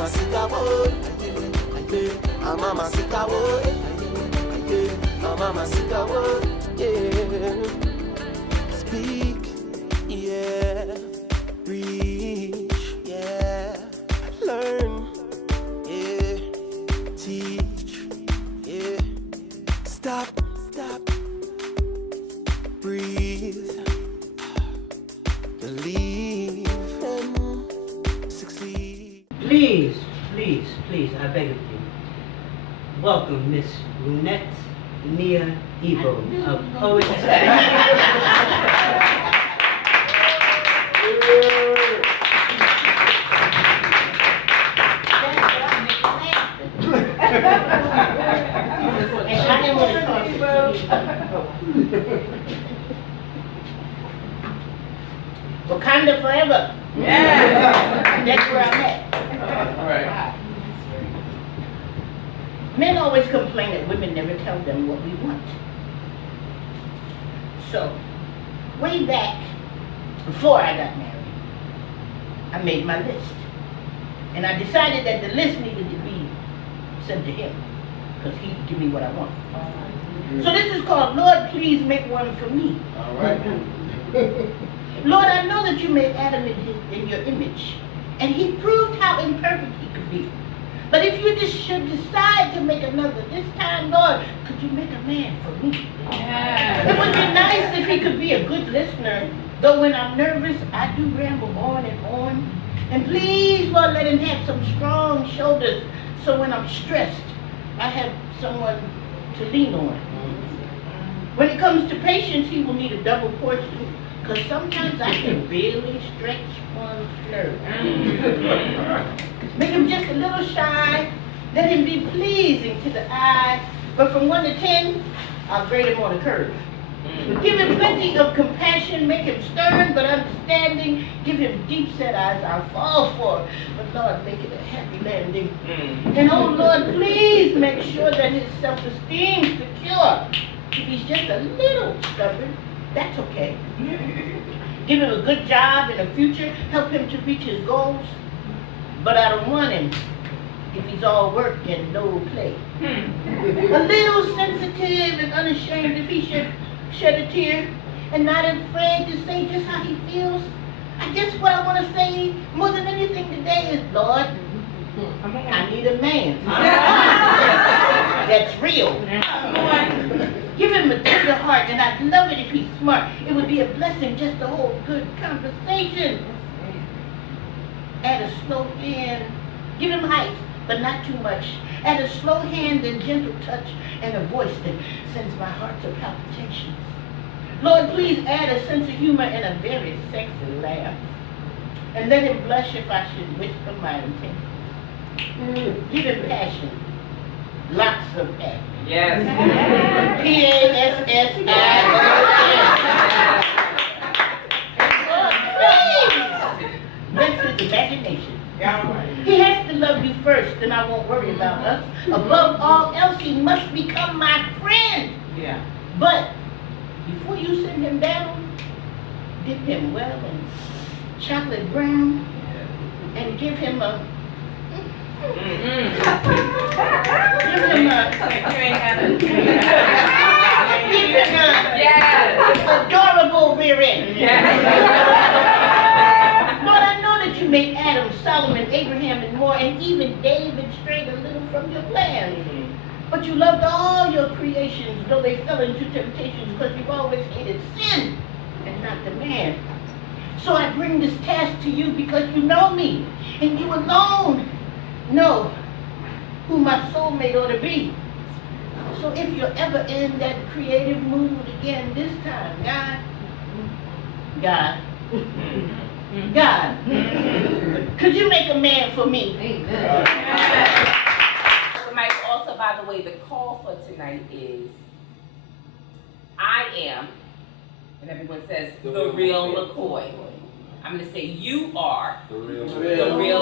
mamacita, boy. Mamacita, boy. Mamacita, boy. Yeah. Speak, yeah. Reach, yeah. Learn, yeah. Teach, yeah. Stop, breathe, believe and succeed. Please, I beg of you, welcome Miss Brunette Nia Ebo of Poets. Wakanda forever. Yeah. That's where I'm at. Right. Men always complain that women never tell them what we want. So, way back before I got married, I made my list. And I decided that the list needed to be sent to him, because he could give me what I want. So this is called, Lord, please make one for me. All right. Lord, I know that you made Adam in your image, and he proved how imperfect he could be. But if you should decide to make another this time, Lord, could you make a man for me? Yeah. It would be nice if he could be a good listener, though when I'm nervous, I do ramble on and on. And please, Lord, let him have some strong shoulders, so when I'm stressed, I have someone to lean on. When it comes to patience, he will need a double portion, because sometimes I can really stretch one's nerve. Make him just a little shy, let him be pleasing to the eye, but from 1 to 10, I'll grade him on a curve. Give him plenty of compassion, make him stern but understanding, give him deep-set eyes I'll fall for, but Lord, make it a happy landing. And oh Lord, please make sure that his self-esteem's secure. If he's just a little stubborn, that's okay. Give him a good job in the future, help him to reach his goals, but I don't want him if he's all work and no play. A little sensitive and unashamed, if he should shed a tear and not afraid to say just how he feels. I guess what I want to say more than anything today is, Lord, I need a man that's real. Give him a tender heart, and I'd love it if he's smart. It would be a blessing just to hold good conversation. Add a slow hand. Give him height, but not too much. Add a slow hand and gentle touch, and a voice that sends my heart to palpitations. Lord, please add a sense of humor and a very sexy laugh. And let him blush if I should whisper my intentions. Give him passion. Lots of passion. Yes. Passion. Lord, please. Bless his imagination. He has to love you first, then I won't worry about us. Above all else, he must become my friend. Yeah. But before you send him down, dip him well in chocolate brown and give him a adorable rear end. Lord, I know that you made Adam, Solomon, Abraham, and more, and even David strayed a little from your plan. But you loved all your creations, though they fell into temptations, because you've always hated sin and not the man. So I bring this task to you because you know me, and you alone know who my soulmate ought to be. So if you're ever in that creative mood again this time, God, could you make a man for me? Amen. Tonight, also, by the way, the call for tonight is, I am, and everyone says, the real McCoy. I'm going to say, you are the real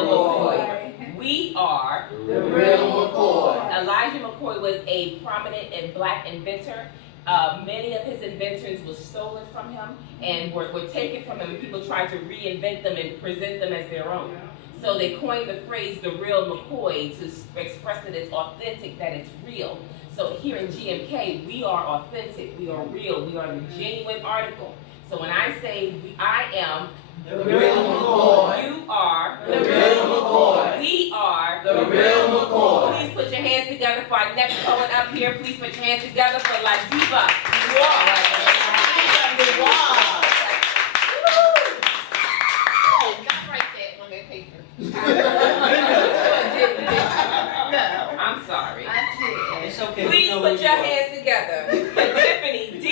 McCoy. We are the real McCoy. Elijah McCoy was a prominent and black inventor. Many of his inventions were stolen from him and were taken from him, and people tried to reinvent them and present them as their own. So they coined the phrase the real McCoy to express that it's authentic, that it's real. So here in GMK, we are authentic, we are real, we are the genuine article. So when I say I am the real McCoy, you are the real McCoy, we are the real McCoy. Please put your hands together for our next poet up here. Please put your hands together for La Diva. Not write that on that paper. I'm sorry. I did. It's okay. Please put your hands together for Tiffany D.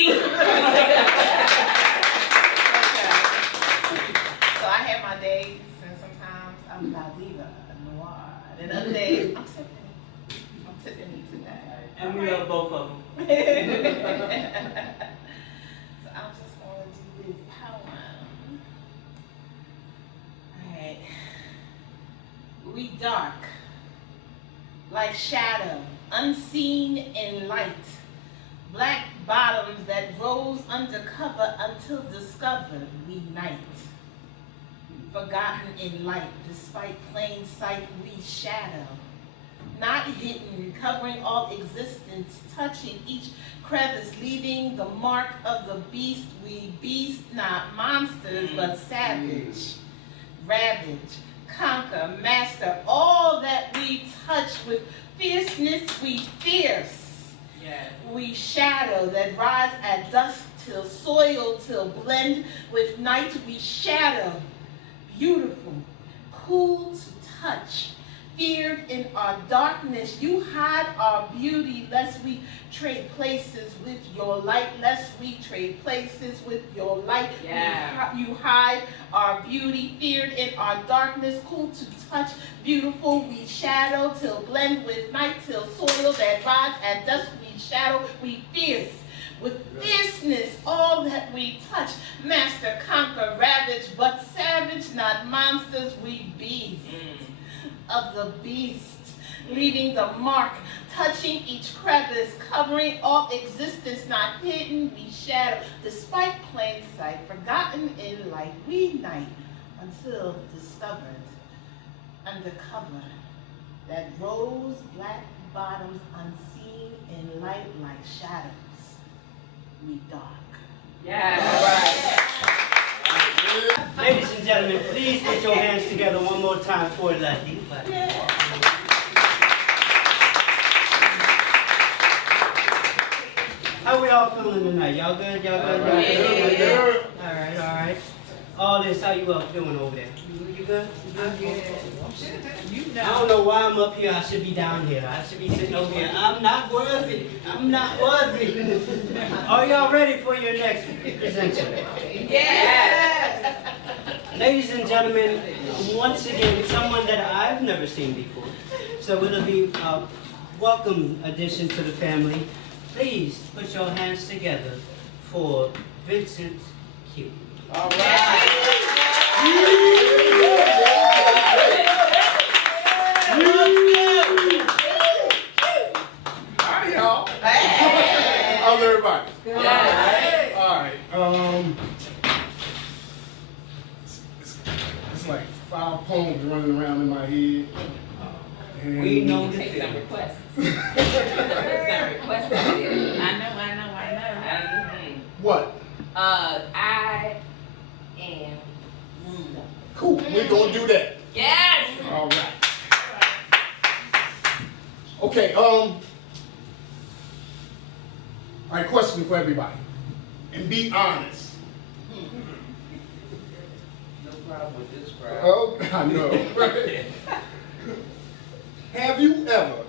So I have my days, and sometimes I'm La Diva, Noir, and other days I'm Tiffany today. And we love both of them. So I'm just going to do this poem. Alright. We dark, like shadow, unseen in light. Black bottoms that rose undercover until discovered we night. Forgotten in light, despite plain sight we shadow. Not hidden, covering all existence, touching each crevice, leaving the mark of the beast. We beast, not monsters, but savage. Ravage, conquer, master, all that we touch with fierceness we fierce. Yes. We shadow that rise at dusk till soil, till blend with night we shadow. Beautiful, cool to touch, feared in our darkness. You hide our beauty lest we trade places with your light, lest we trade places with your light. Yeah. You hide our beauty, feared in our darkness, cool to touch, beautiful we shadow, till blend with night, till soil that rise at dusk we shadow, we fierce. With fierceness, all that we touch, master, conquer, ravage, but savage, not monsters, we beasts of the beast, leaving the mark, touching each crevice, covering all existence, not hidden, we shadow, despite plain sight, forgotten in light, we night, until discovered, undercover, that rose black bottoms unseen in light like shadows. We dark. Yes. Ladies and gentlemen, please put your hands together one more time for La Diva. How we all feeling tonight? Y'all good? Y'all good? Y'all good? Yeah. All right, all right. All this, how you up doing over there? You good? You good? I don't know why I'm up here. I should be down here. I should be sitting over here. I'm not worthy. I'm not worthy. Are y'all ready for your next presenter? Yes. Ladies and gentlemen, once again, someone that I've never seen before. So it'll be a welcome addition to the family. Please put your hands together for Vincent Q. All right. Hi, y'all. Hey. How's everybody? Hey. All right. It's like 5 poems running around in my head. And We know the Take some feeling. requests. Take some requests out here. I know. What? I am. Cool. We're gonna do that. Yes. All right. Okay. All right. Question for everybody, and be honest. No problem with this crowd. Oh, I know. Right? Have you ever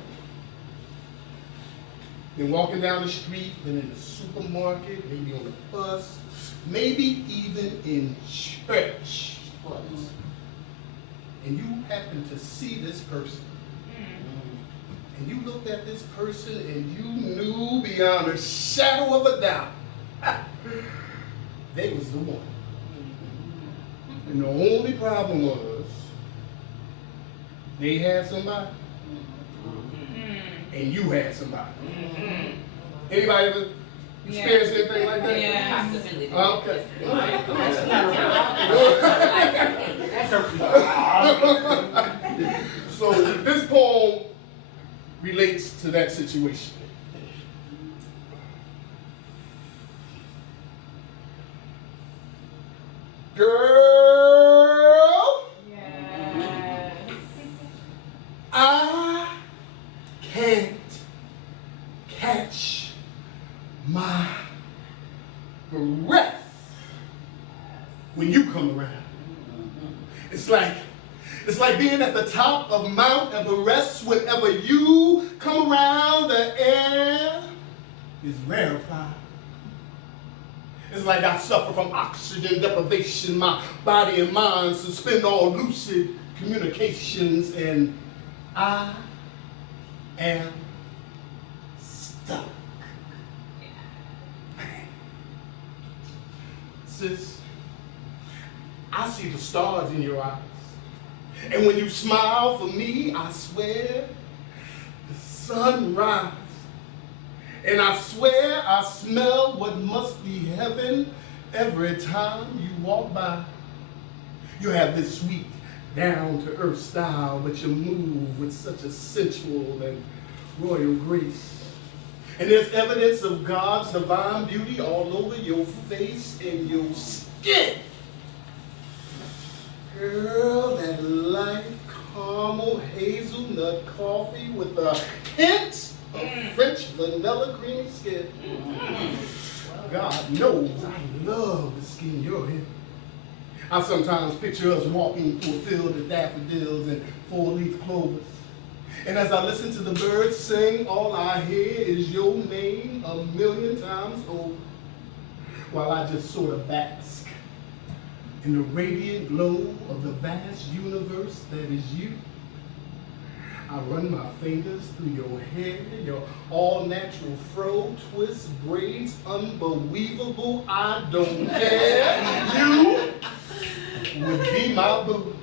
been walking down the street, been in the supermarket, maybe on the bus, maybe even in church, and you happen to see this person, and you looked at this person and you knew beyond a shadow of a doubt, they was the one. And the only problem was, they had somebody, and you had somebody. Anybody ever, Experience anything like that? Yeah. Possibility. Okay. So this poem relates to that situation. Girl, Yes. I can't catch my breath when you come around. It's like being at the top of Mount Everest. Whenever you come around, the air is rarefied. It's like I suffer from oxygen deprivation. My body and mind suspend all lucid communications, and I am stuck. Sis, I see the stars in your eyes. And when you smile for me, I swear the sun rises. And I swear I smell what must be heaven every time you walk by. You have this sweet, down-to-earth style, but you move with such a sensual and royal grace. And there's evidence of God's divine beauty all over your face and your skin. Girl, that light caramel hazelnut coffee with a hint of French vanilla creamy skin. God knows I love the skin you're in. I sometimes picture us walking through a field of daffodils and four-leaf clovers. And as I listen to the birds sing, all I hear is your name 1,000,000 times over, while I just sort of bask in the radiant glow of the vast universe that is you. I run my fingers through your hair, your all-natural fro, twists, braids, unbelievable, I don't care. You would be my boo.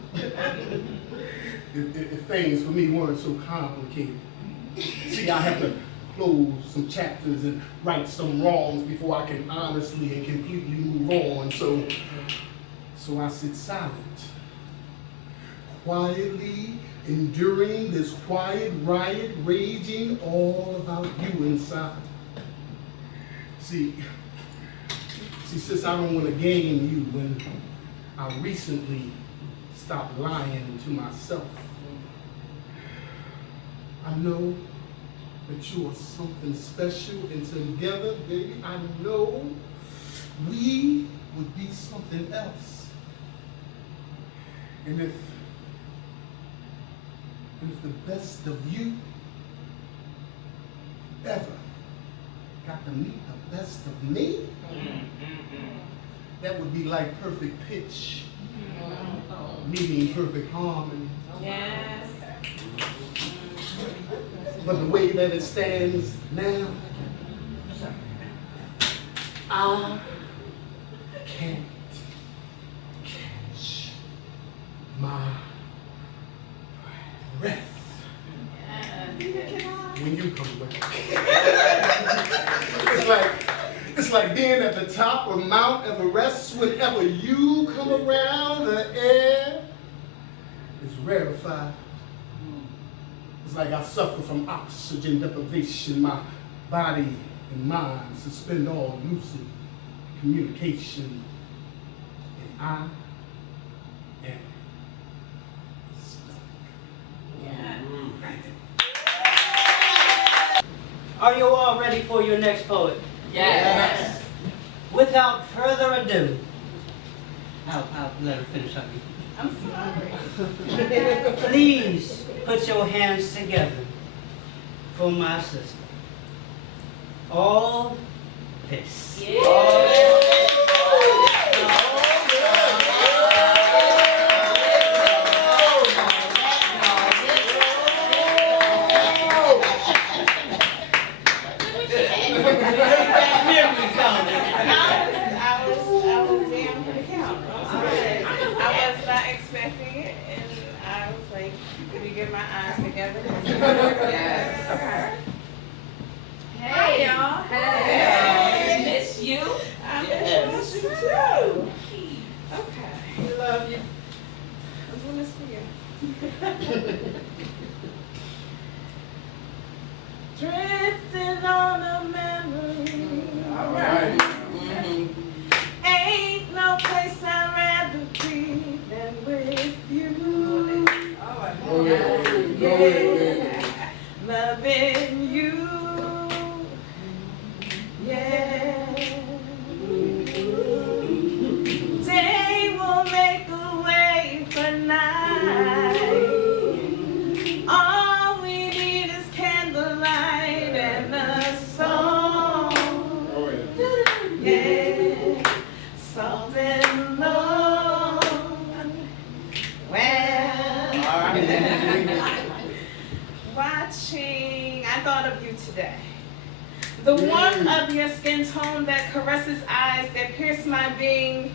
If things for me weren't so complicated. See, I have to close some chapters and right some wrongs before I can honestly and completely move on. So I sit silent, quietly enduring this quiet riot raging all about you inside. See, sis, I don't want to game you when I recently stopped lying to myself. I know that you are something special, and together, baby, I know we would be something else. And if the best of you ever got to meet the best of me, that would be like perfect pitch, meeting perfect harmony. Yes. But the way that it stands now, I can't catch my breath when you come back. It's like being at the top of Mount Everest. Whenever you come around, the air is rarefied. It's like I suffer from oxygen deprivation. My body and mind suspend all lucid communication, and I am stuck. Are you all ready for your next poet? Yes. Without further ado, I'll let her finish up. I'm sorry. Please put your hands together for my sister. All this. I was down for the count. I was not expecting it, and I was like, let me get my eyes together. Yes. Hey, y'all. Hey. Drifting on a memory. All right. Ain't no place I'd rather be than with you. Go ahead. Go ahead. Loving you. Yeah. Day will make a way for night. All we need is candlelight and a song. Go ahead. Yeah, something long. Well, watching, I thought of you today. The warmth of your skin tone that caresses eyes that pierce my being.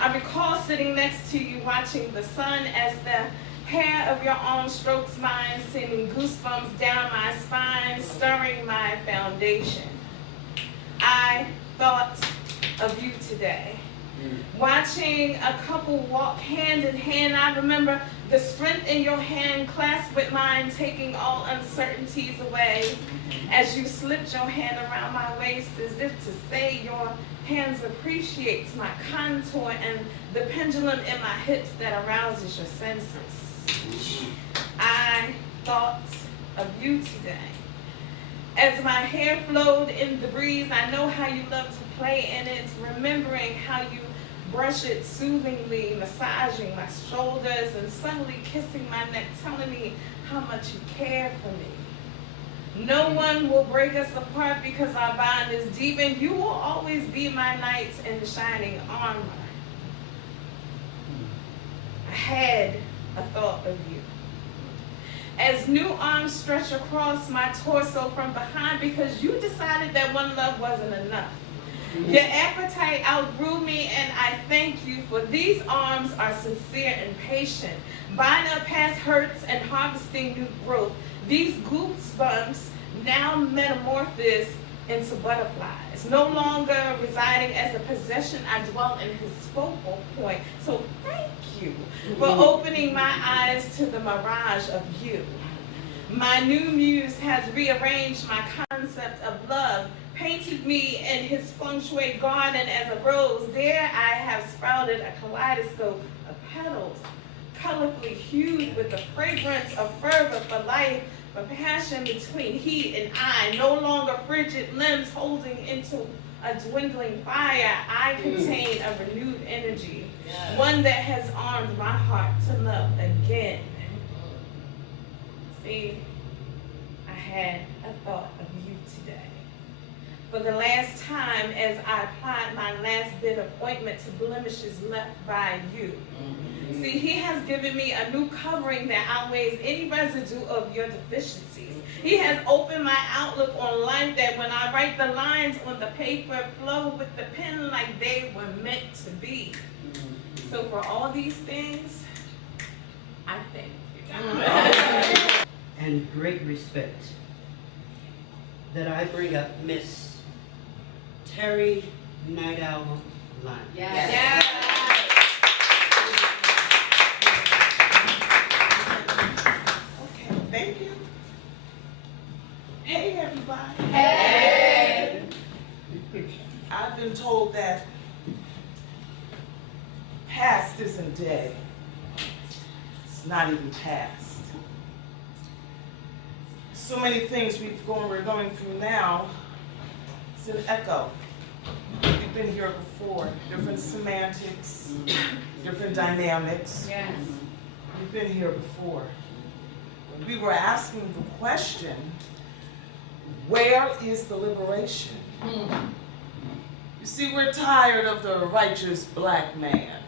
I recall sitting next to you watching the sun as the hair of your arm strokes mine, sending goosebumps down my spine, stirring my foundation. I thought of you today. Watching a couple walk hand in hand, I remember the strength in your hand clasped with mine, taking all uncertainties away. As you slipped your hand around my waist as if to say your hands appreciates my contour and the pendulum in my hips that arouses your senses. I thought of you today. As my hair flowed in the breeze, I know how you love to play in it, remembering how you brush it soothingly, massaging my shoulders and subtly kissing my neck, telling me how much you care for me. No one will break us apart because our bond is deep, and you will always be my knight in shining armor. I had a thought of you. As new arms stretch across my torso from behind because you decided that one love wasn't enough. Your appetite outgrew me, and I thank you, for these arms are sincere and patient, binding up past hurts and harvesting new growth. These goosebumps now metamorphose into butterflies, no longer residing as a possession. I dwell in his focal point. So thank you for opening my eyes to the mirage of you. My new muse has rearranged my concept of love, painted me in his feng shui garden as a rose. There I have sprouted a kaleidoscope of petals, colorfully hued with the fragrance of fervor for life, for passion between he and I, no longer frigid limbs holding into a dwindling fire. I contain a renewed energy, one that has armed my heart to love again. See, I had a thought of you today. For the last time, as I applied my last bit of ointment to blemishes left by you. See, he has given me a new covering that outweighs any residue of your deficiencies. He has opened my outlook on life, that when I write the lines on the paper, flow with the pen like they were meant to be. So for all these things, I thank you. And great respect that I bring up Miss Terry Night Owl Line. Yes. Okay, thank you. Hey, everybody. Hey. I've been told that past isn't dead. It's not even past. So many things we're going through now. It's an echo. We've been here before. Different semantics, different dynamics. Yes. We've been here before. We were asking the question, where is the liberation? You see, we're tired of the righteous black man.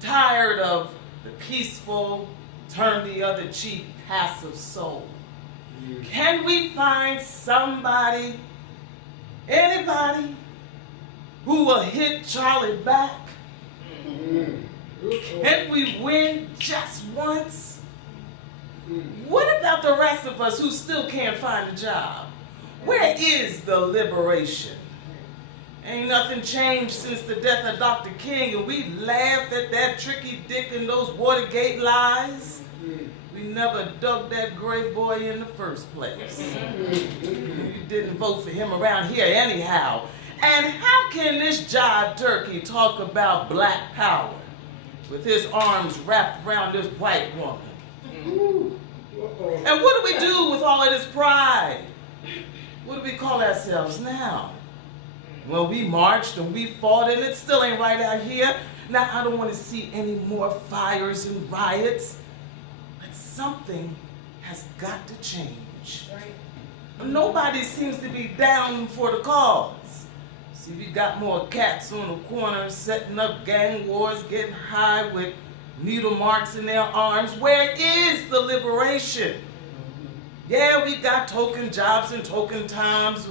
Tired of the peaceful, turn the other cheek, passive soul. Can we find somebody, anybody, who will hit Charlie back? Can we win just once? What about the rest of us who still can't find a job? Where is the liberation? Ain't nothing changed since the death of Dr. King, and we laughed at that tricky dick and those Watergate lies. We never dug that great boy in the first place. You didn't vote for him around here anyhow. And how can this jive turkey talk about black power with his arms wrapped around this white woman? And what do we do with all of this pride? What do we call ourselves now? Well, we marched and we fought and it still ain't right out here. Now, I don't want to see any more fires and riots. But something has got to change. Nobody seems to be down for the cause. See, we got more cats on the corner setting up gang wars, getting high with needle marks in their arms. Where is the liberation? Yeah, we got token jobs and token times.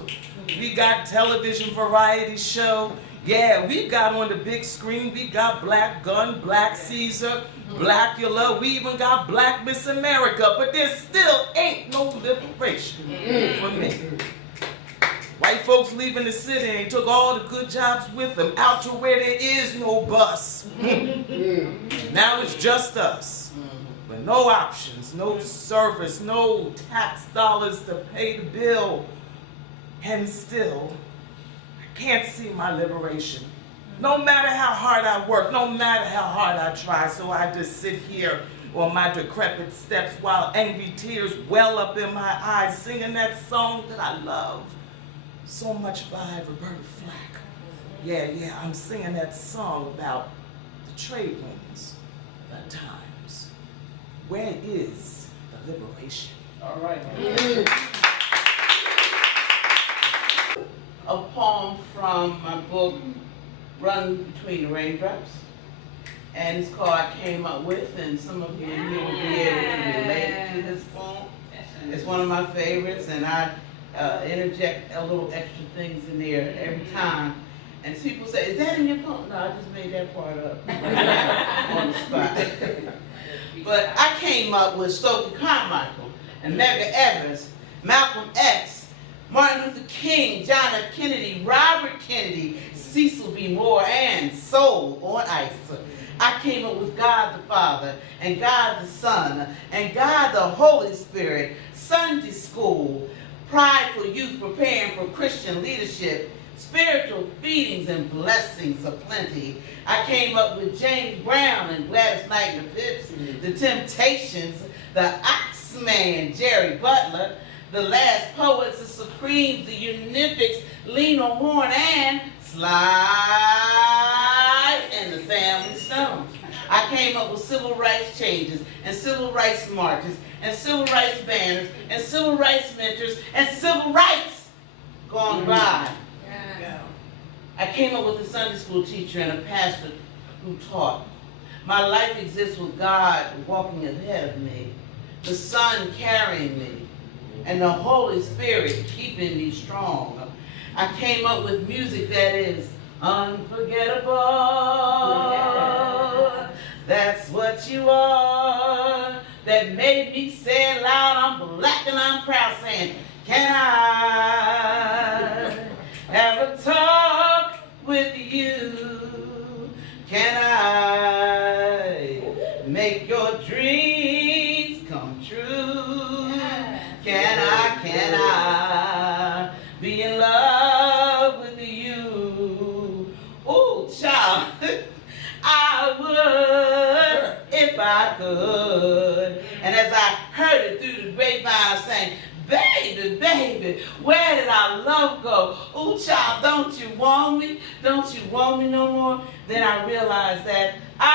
We got television variety show. Yeah, we got on the big screen. We got Black Gun, Black Caesar, Blackula. We even got Black Miss America. But there still ain't no liberation for me. White folks leaving the city and took all the good jobs with them out to where there is no bus. Now it's just us. With no options, no service, no tax dollars to pay the bill. And still, I can't see my liberation. No matter how hard I work, no matter how hard I try, so I just sit here on my decrepit steps while angry tears well up in my eyes, singing that song that I love so much by Roberta Flack. Yeah, I'm singing that song about the trade winds, the times. Where is the liberation? All right. A poem from my book, Run Between the Raindrops. And it's called I Came Up With, and some of you in here will be able to relate to this poem. It's one of my favorites, and I interject a little extra things in there every time. And people say, is that in your poem? No, I just made that part up on the spot. But I came up with Stokely Carmichael and Medgar Evers, Malcolm X, Martin Luther King, John F. Kennedy, Robert Kennedy, Cecil B. Moore, and Soul on Ice. I came up with God the Father, and God the Son, and God the Holy Spirit, Sunday school, pride for youth preparing for Christian leadership, spiritual feedings and blessings aplenty. I came up with James Brown and Gladys Knight and the Pips, the Temptations, the Oxman, Jerry Butler, the Last Poets, the Supremes, the Unifics, Lena Horne, and Slide, and the Family Stones. I came up with civil rights changes, and civil rights marches, and civil rights banners, and civil rights mentors, and civil rights gone by. I came up with a Sunday school teacher and a pastor who taught. My life exists with God walking ahead of me, the sun carrying me, and the Holy Spirit keeping me strong. I came up with music that is unforgettable. That's what you are. That made me say it loud, I'm black and I'm proud, saying, can I have a talk with you? Can I make your dreams come true? Can I be in love with you? Oh, child, I would if I could. And as I heard it through the grapevine saying, baby, baby, where did our love go? Oh, child, don't you want me? Don't you want me no more? Then I realized that I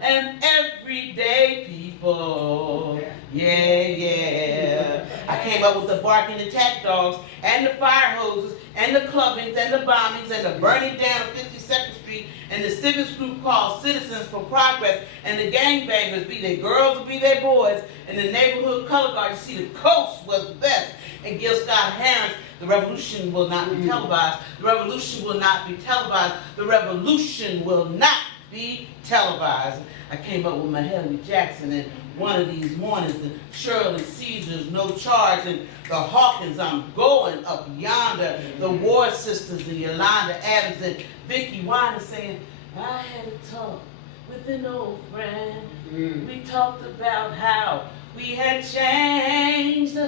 am everyday people. Yeah. I came up with the barking attack dogs and the fire hoses and the clubbings and the bombings and the burning down of 52nd Street and the civics group called Citizens for Progress and the gangbangers, be they girls or be they boys, and the neighborhood color guard. You see, the coast was the best. And Gil Scott Heron's The Revolution Will Not Be Televised. The revolution will not be televised. The revolution will not be televised. I came up with Mahalia Jackson and One of These Mornings, the Shirley Caesars, No Charge, and the Hawkins, I'm Going Up Yonder, the War Sisters, the Yolanda Adams, and Vicki Weiner saying, I had a talk with an old friend. We talked about how we had changed.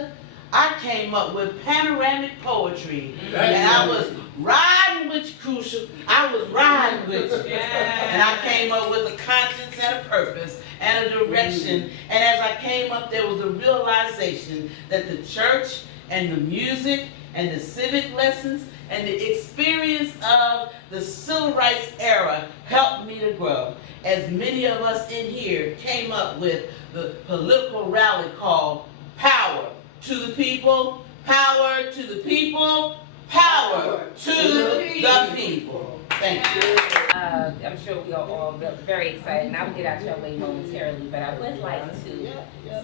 I came up with panoramic poetry, and I was riding with you, Crucial. I was riding with you, and I came up with a conscience and a purpose and a direction. And as I came up, there was a realization that the church and the music and the civic lessons and the experience of the civil rights era helped me to grow. As many of us in here came up with the political rally called Power to the People, Power to the People, Power to the People. Thank you. I'm sure we are all very excited, and I will get out your way momentarily, but I would like to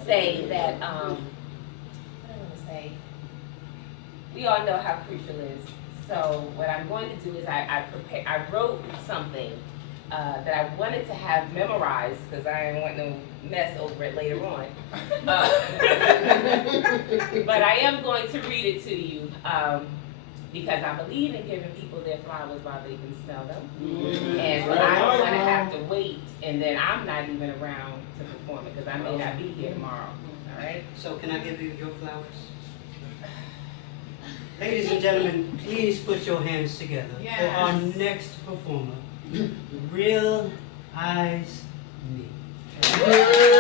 say that, what I want to say, we all know how crucial is. So what I'm going to do is I wrote something that I wanted to have memorized because I didn't want no mess over it later on. But I am going to read it to you because I believe in giving people their flowers while they can smell them. And I don't want to have to wait and then I'm not even around to perform it because I may not be here tomorrow. All right? So can I give you your flowers? Ladies and gentlemen, please put your hands together for our next performer, Real Eyes Me. All right.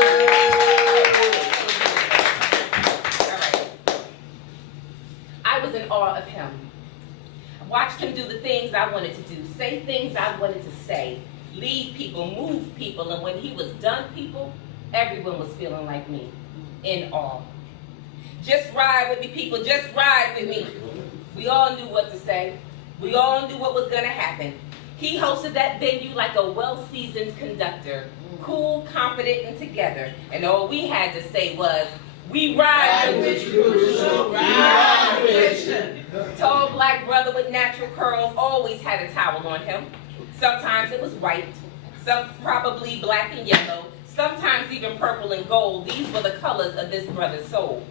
I was in awe of him. I watched him do the things I wanted to do, say things I wanted to say, lead people, move people, and when he was done, people, everyone was feeling like me, in awe. Just ride with me, people, just ride with me. We all knew what to say. We all knew what was going to happen. He hosted that venue like a well-seasoned conductor, cool, confident, and together. And all we had to say was, we ride with you, Crucial. We ride with you. Tall black brother with natural curls always had a towel on him. Sometimes it was white, some probably black and yellow, sometimes even purple and gold. These were the colors of this brother's soul.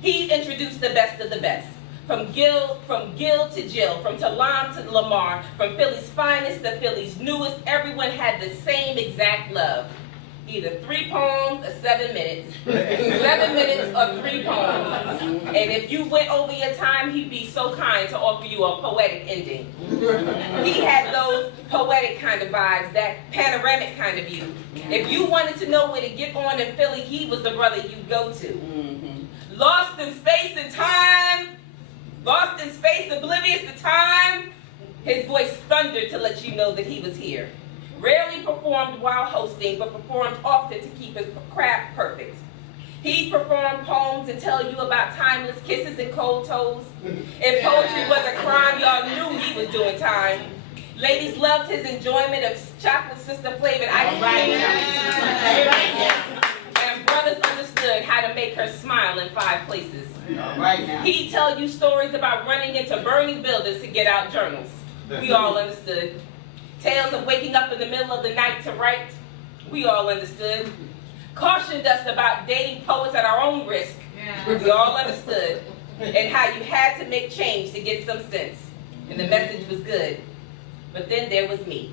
He introduced the best of the best. From Gil to Jill, from Talon to Lamar, from Philly's finest to Philly's newest, everyone had the same exact love. Either 3 poems or 7 minutes. 7 minutes or 3 poems. And if you went over your time, he'd be so kind to offer you a poetic ending. He had those poetic kind of vibes, that panoramic kind of view. If you wanted to know where to get on in Philly, he was the brother you go to. Lost in space and time, lost in space, oblivious to time, his voice thundered to let you know that he was here. Rarely performed while hosting, but performed often to keep his craft perfect. He'd perform poems and tell you about timeless kisses and cold toes. If poetry was a crime, y'all knew he was doing time. Ladies loved his enjoyment of chocolate sister flavored ice cream. And brothers understood how to make her smile in 5 places. He'd tell you stories about running into burning buildings to get out journals. We all understood. Tales of waking up in the middle of the night to write. We all understood. Cautioned us about dating poets at our own risk. We all understood. And how you had to make change to get some sense. And the message was good. But then there was me.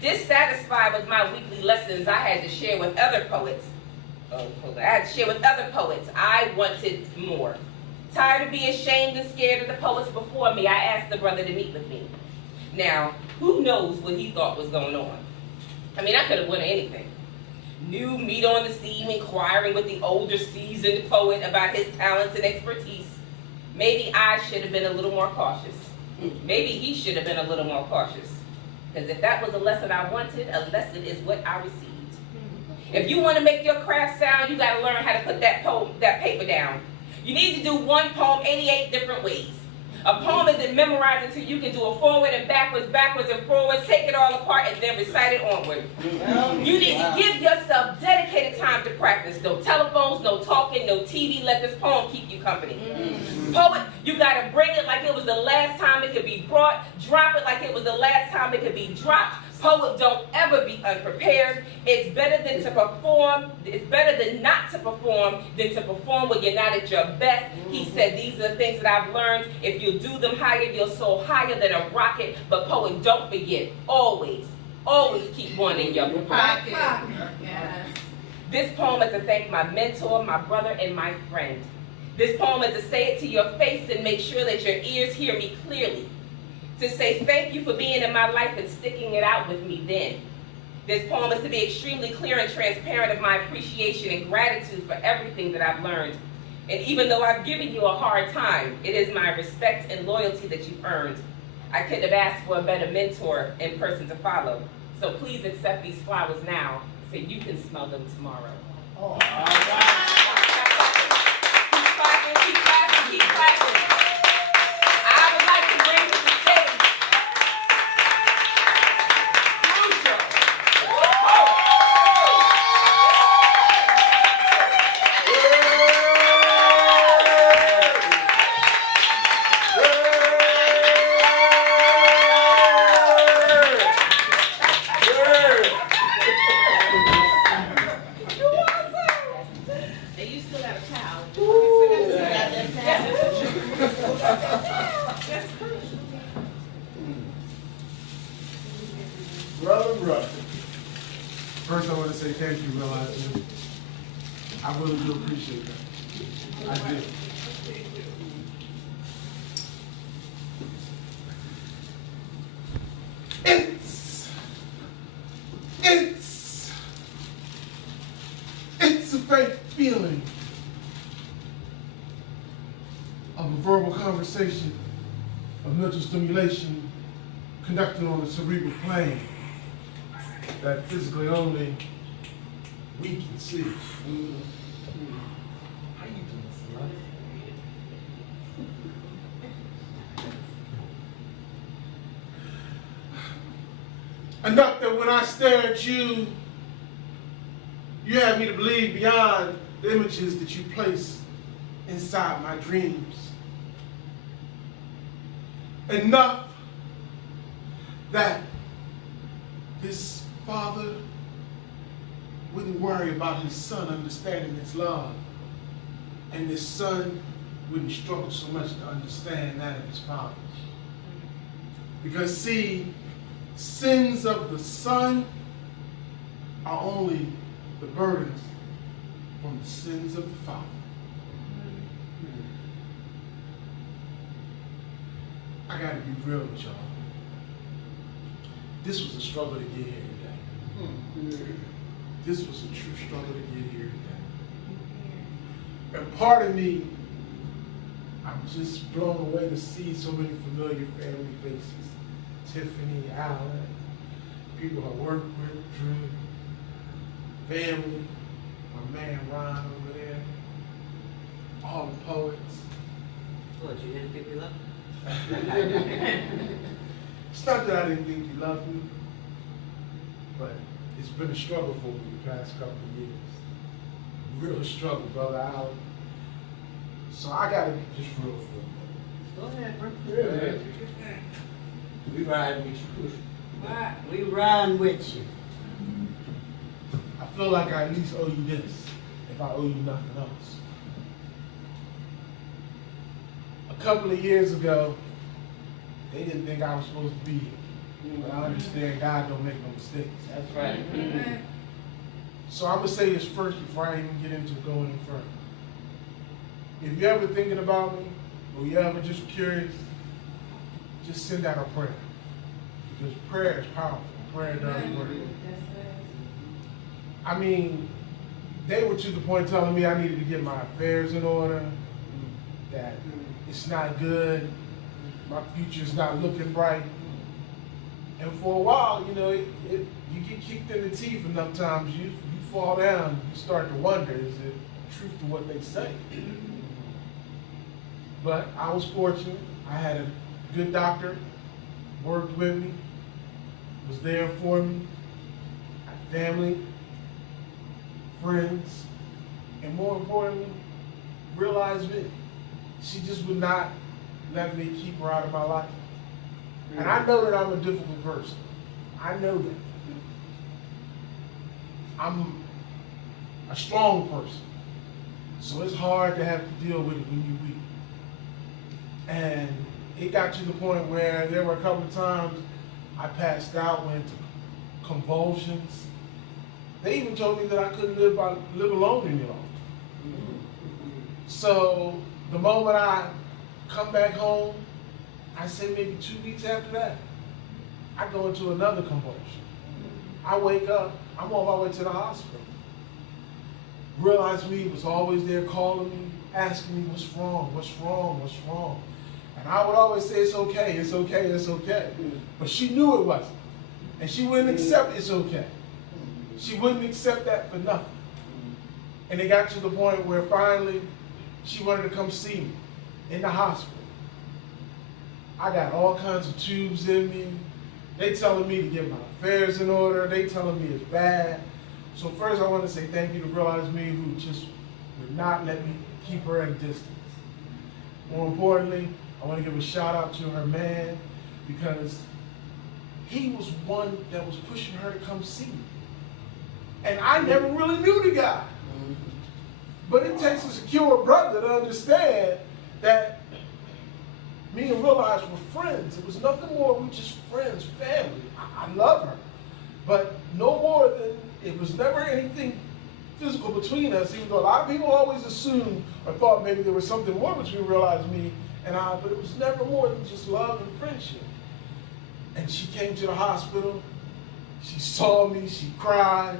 Dissatisfied with my weekly lessons, I had to share with other poets. I wanted more. Tired of being ashamed and scared of the poets before me, I asked the brother to meet with me. Now, who knows what he thought was going on? I mean, I could have won anything. New meat on the scene, inquiring with the older seasoned poet about his talents and expertise. Maybe I should have been a little more cautious. Maybe he should have been a little more cautious. Because if that was a lesson I wanted, a lesson is what I received. If you want to make your craft sound, you got to learn how to put that paper down. You need to do one poem 88 different ways. A poem isn't memorized until you can do it forward and backwards, backwards and forwards, take it all apart, and then recite it onward. You need to give yourself dedicated time to practice. No telephones, no talking, no TV. Let this poem keep you company. Poet, you got to bring it like it was the last time it could be brought. Drop it like it was the last time it could be dropped. Poet, don't ever be unprepared. It's better than to perform. It's better than not to perform than to perform when you're not at your best. He said, these are the things that I've learned. If you do them higher, you'll soar higher than a rocket. But poet, don't forget, always, Always keep one in your pocket. Yes. This poem is to thank my mentor, my brother, and my friend. This poem is to say it to your face and make sure that your ears hear me clearly. To say thank you for being in my life and sticking it out with me then. This poem is to be extremely clear and transparent of my appreciation and gratitude for everything that I've learned. And even though I've given you a hard time, it is my respect and loyalty that you've earned. I couldn't have asked for a better mentor and person to follow. So please accept these flowers now so you can smell them tomorrow. Oh, all right. Keep clapping, keep clapping, keep clapping. I would like to bring to the stage And you still got a towel. Brother. First, I want to say thank you, Realize. I really do appreciate that. I do. It's a fake feeling of a verbal conversation, of mental stimulation conducted on the cerebral plane that physically only we can see. How you doing, son? Enough that when I stare at you, you have me to believe beyond the images that you place inside my dreams. Enough that this father wouldn't worry about his son understanding his love, and this son wouldn't struggle so much to understand that of his father. Because see, sins of the son are only the burdens from the sins of the father. I gotta be real with y'all. This was a struggle to get here today. This was a true struggle to get here today. And part of me, I'm just blown away to see so many familiar family faces. Tiffany, Alan, people I work with, Drew, family, my man Ron over there, all the poets. What, you didn't think we loved you? It's not that I didn't think you loved me, but it's been a struggle for me the past couple of years. Real struggle, brother Alan. So I gotta be just real for you. Go ahead, bro. Yeah. We riding with you. We riding with you. I feel like I at least owe you this, if I owe you nothing else. A couple of years ago, they didn't think I was supposed to be here. But I understand God don't make no mistakes. That's right. Mm-hmm. So I'm gonna say this first before I even get into going any further. If you're ever thinking about me, or you're ever just curious, just send out a prayer. Because prayer is powerful. Prayer does work. I mean, they were to the point telling me I needed to get my affairs in order, that it's not good, my future's not looking bright. And for a while, you know, you get kicked in the teeth enough times, you fall down, you start to wonder, is it truth to what they say? But I was fortunate. I had a good doctor, worked with me, was there for me, I had family, friends, and more importantly, realized me. She just would not let me keep her out of my life. And I know that I'm a difficult person. I know that. I'm a strong person. So it's hard to have to deal with it when you're weak. And it got to the point where there were a couple of times I passed out, went to convulsions. They even told me that I couldn't live alone any longer. So the moment I come back home, I say maybe 2 weeks after that, I go into another convulsion. I wake up, I'm on my way to the hospital. Realize me was always there calling me, asking me what's wrong, what's wrong, what's wrong. And I would always say it's okay, it's okay, it's okay. But she knew it wasn't. And she wouldn't accept it's okay. She wouldn't accept that for nothing. And it got to the point where finally she wanted to come see me in the hospital. I got all kinds of tubes in me. They telling me to get my affairs in order. They telling me it's bad. So first I want to say thank you to Realize Me, who just would not let me keep her at a distance. More importantly, I want to give a shout out to her man, because he was one that was pushing her to come see me. And I never really knew the guy. But it takes a secure brother to understand that me and Realize were friends. It was nothing more, we were just friends, family. I love her. But no more than, it was never anything physical between us, even though a lot of people always assumed or thought maybe there was something more between Realize Me and I, but it was never more than just love and friendship. And she came to the hospital, she saw me, she cried,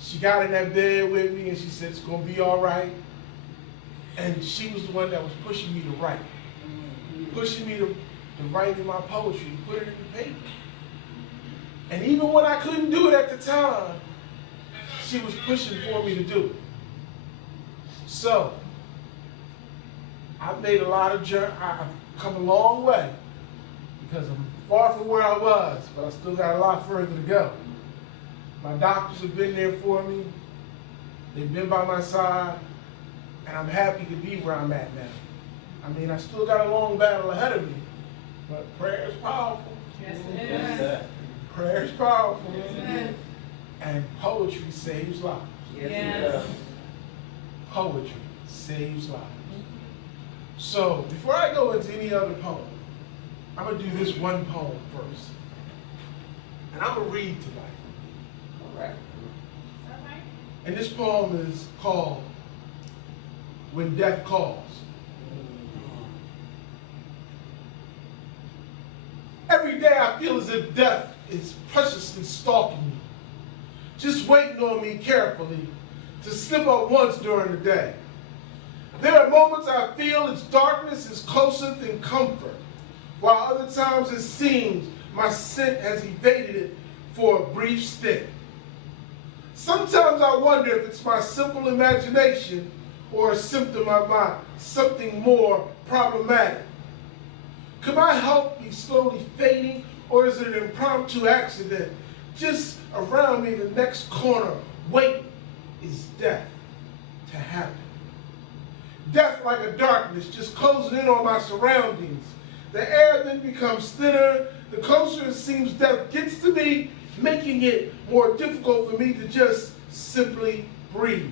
she got in that bed with me and she said, it's gonna be all right. And she was the one that was pushing me to write, pushing me to write in my poetry, to put it in the paper. And even when I couldn't do it at the time, she was pushing for me to do it. So, I've made a lot of journey. I've come a long way, because I'm far from where I was, but I still got a lot further to go. My doctors have been there for me. They've been by my side, and I'm happy to be where I'm at now. I mean, I still got a long battle ahead of me, but prayer is powerful. Yes, it is. Prayer is powerful. Yes. And poetry saves lives. Yes. Poetry saves lives. So, before I go into any other poem, I'm going to do this one poem first. And I'm going to read tonight. All right. And this poem is called When Death Calls. Every day I feel as if death is preciously stalking me, just waiting on me carefully to slip up once during the day. There are moments I feel its darkness is closer than comfort, while other times it seems my scent has evaded it for a brief stint. Sometimes I wonder if it's my simple imagination or a symptom of something more problematic. Could my health be slowly fading, or is it an impromptu accident just around me the next corner, waiting is death to happen? Death like a darkness just closing in on my surroundings. The air then becomes thinner. The closer it seems death gets to me, making it more difficult for me to just simply breathe.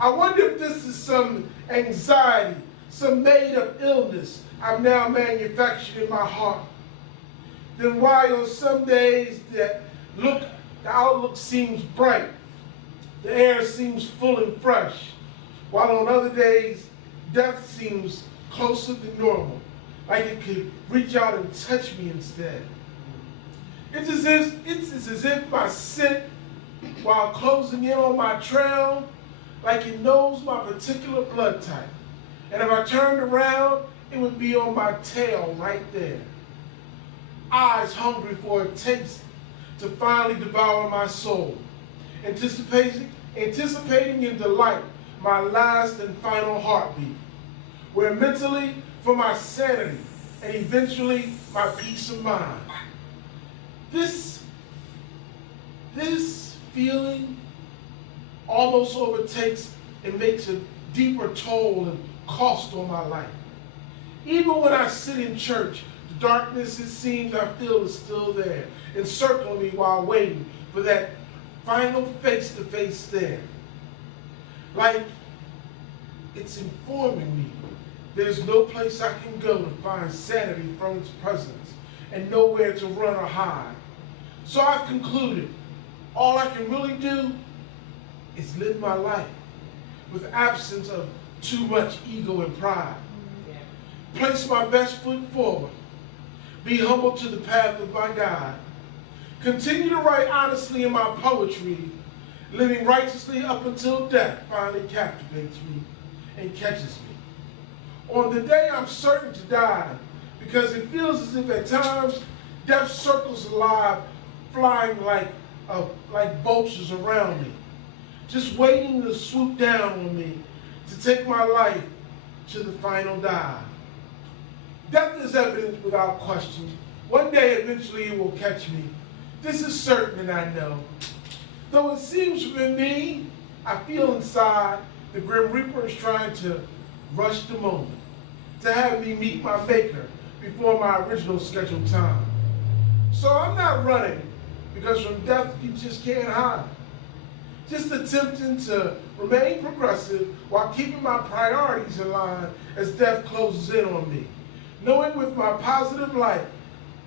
I wonder if this is some anxiety, some made-up illness I've now manufactured in my heart. Then why on some days the outlook seems bright, the air seems full and fresh, while on other days, death seems closer than normal, like it could reach out and touch me instead. It's as if my scent, while closing in on my trail, like it knows my particular blood type. And if I turned around, it would be on my tail right there. Eyes hungry for a taste to finally devour my soul. Anticipating in delight my last and final heartbeat, where mentally for my sanity and eventually my peace of mind. This feeling almost overtakes and makes a deeper toll and cost on my life. Even when I sit in church, the darkness it seems I feel is still there, encircling me while waiting for that final face-to-face stare. Like it's informing me there's no place I can go to find sanity from its presence and nowhere to run or hide. So I've concluded all I can really do is live my life with absence of too much ego and pride. Place my best foot forward. Be humble to the path of my God. Continue to write honestly in my poetry, living righteously up until death finally captivates me and catches me. On the day I'm certain to die, because it feels as if at times death circles alive, flying like vultures around me, just waiting to swoop down on me to take my life to the final dive. Death is evident without question. One day eventually it will catch me. This is certain and I know. Though it seems within me, I feel inside the Grim Reaper is trying to rush the moment, to have me meet my maker before my original scheduled time. So I'm not running, because from death you just can't hide. Just attempting to remain progressive while keeping my priorities in line as death closes in on me. Knowing with my positive light,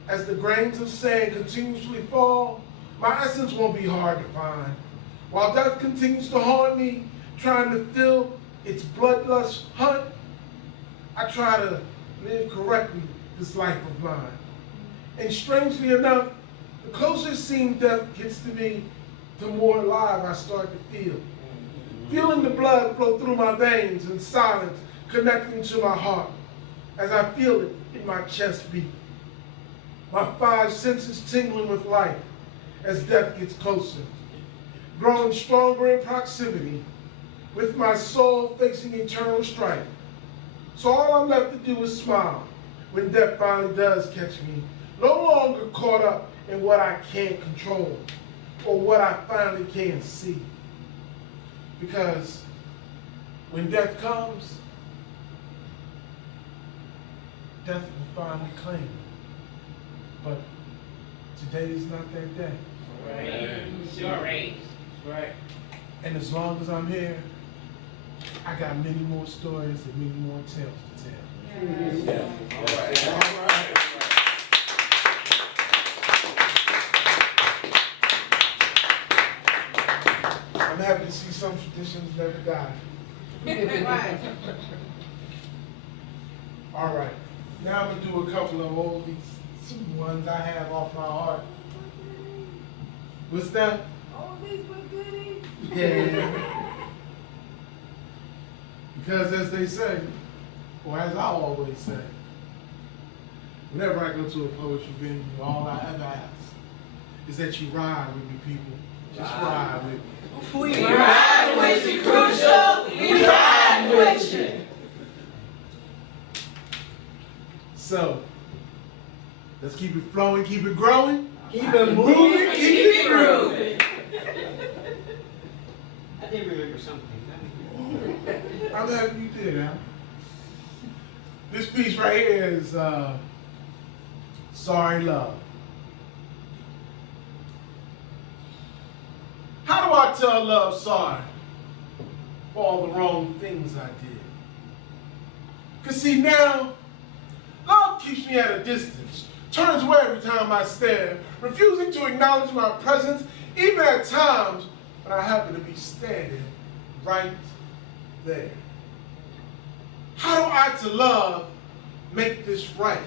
as the grains of sand continuously fall, my essence won't be hard to find. While death continues to haunt me, trying to fill its bloodlust hunt, I try to live correctly this life of mine. And strangely enough, the closer it seems death gets to me, the more alive I start to feel. Feeling the blood flow through my veins in silence, connecting to my heart as I feel it in my chest beat. My 5 senses tingling with life as death gets closer, growing stronger in proximity, with my soul facing eternal strife. So all I'm left to do is smile when death finally does catch me, no longer caught up in what I can't control or what I finally can't see. Because when death comes, death will finally claim me. But today is not that day. Right. Sure, right. Right. And as long as I'm here, I got many more stories and many more tales to tell. Yeah. All right. All right. I'm happy to see some traditions never die. Right. All right. Now I'm going to do a couple of oldies, some ones I have off my heart. What's that? Oldies but goodies. Yeah. Because as they say, or as I always say, whenever I go to a poetry venue, all I ever ask is that you ride with me, people. Just ride with me. We ride with you, Crucial. We ride with you. So, let's keep it flowing, keep it growing, keep it moving, keep it grooving. I did remember something. I'm happy you did, Al. This piece right here is Sorry Love. How do I tell love sorry for all the wrong things I did? Because see now, love keeps me at a distance, turns away every time I stare, refusing to acknowledge my presence, even at times when I happen to be standing right there. How do I to love make this right?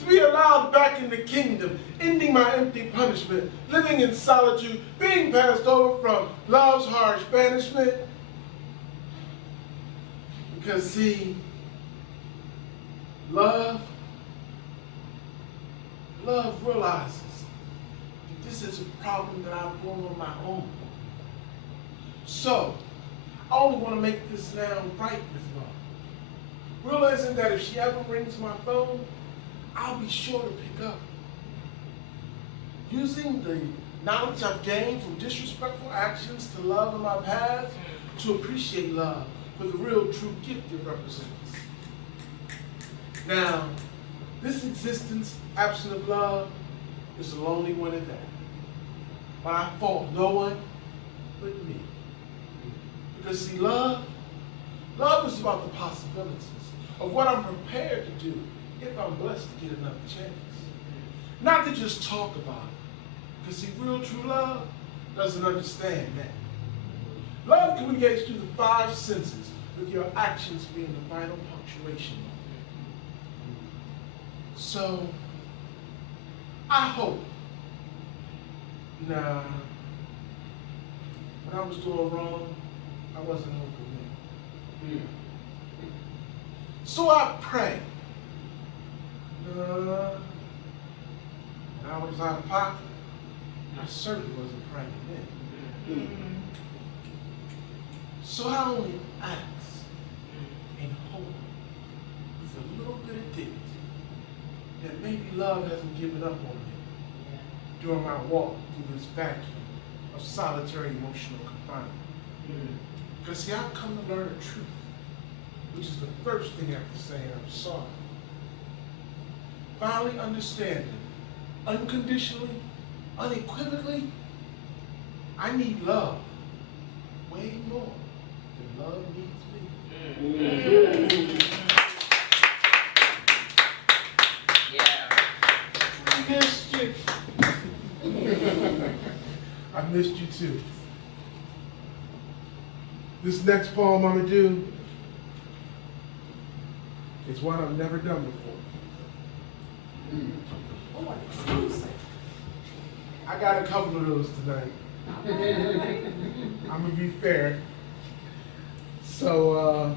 To be allowed back in the kingdom, ending my empty punishment, living in solitude, being passed over from love's harsh banishment. Because see, love realizes that this is a problem that I've borne on my own. So, I only want to make this now right with love. Realizing that if she ever rings my phone, I'll be sure to pick up. Using the knowledge I've gained from disrespectful actions to love in my past to appreciate love for the real true gift it represents. Now, this existence absent of love is a lonely one at that. But I fault no one but me. Because see, love is about the possibilities of what I'm prepared to do if I'm blessed to get another chance. Not to just talk about it, Because see, real true love doesn't understand that. Love communicates through the 5 senses, with your actions being the final punctuation. So, I hope, nah, when I was doing wrong, I wasn't hoping. So I pray. When I was out of pocket, I certainly wasn't praying then. So I only ask and hope with a little bit of dignity that maybe love hasn't given up on me during my walk through this vacuum of solitary emotional confinement. Because see, I've come to learn the truth, which is the first thing after saying I'm sorry. Finally understanding, unconditionally, unequivocally, I need love way more than love needs me. Yeah. I missed you. I missed you too. This next poem I'm gonna do is one I've never done before. Oh, exclusive. I got a couple of those tonight. I'm gonna be fair. So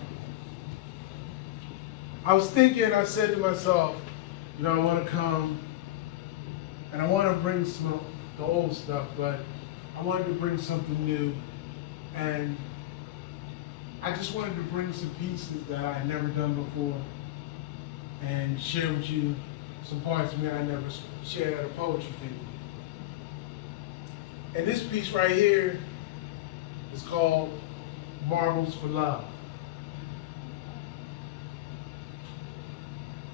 I was thinking, I said to myself, you know, I want to come and I want to bring some of the old stuff, but I wanted to bring something new, and I just wanted to bring some pieces that I had never done before and share with you some parts of me I never shared at a poetry venue. And this piece right here is called Marbles for Love.